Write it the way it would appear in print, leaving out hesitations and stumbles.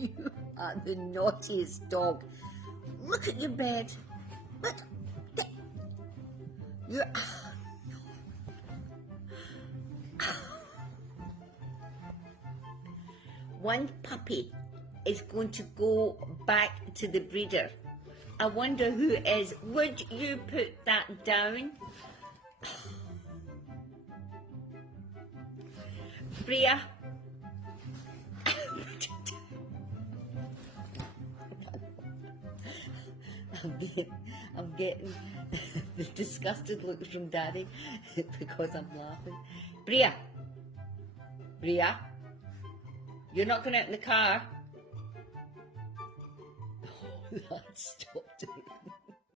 You are the naughtiest dog. Look at your bed. Look. You're... One puppy is going to go back to the breeder. I wonder who it is. Would you put that down? Bria. I'm getting the disgusted looks from Daddy because I'm laughing. Bria. Bria. You're not going out in the car. Oh, that stopped it.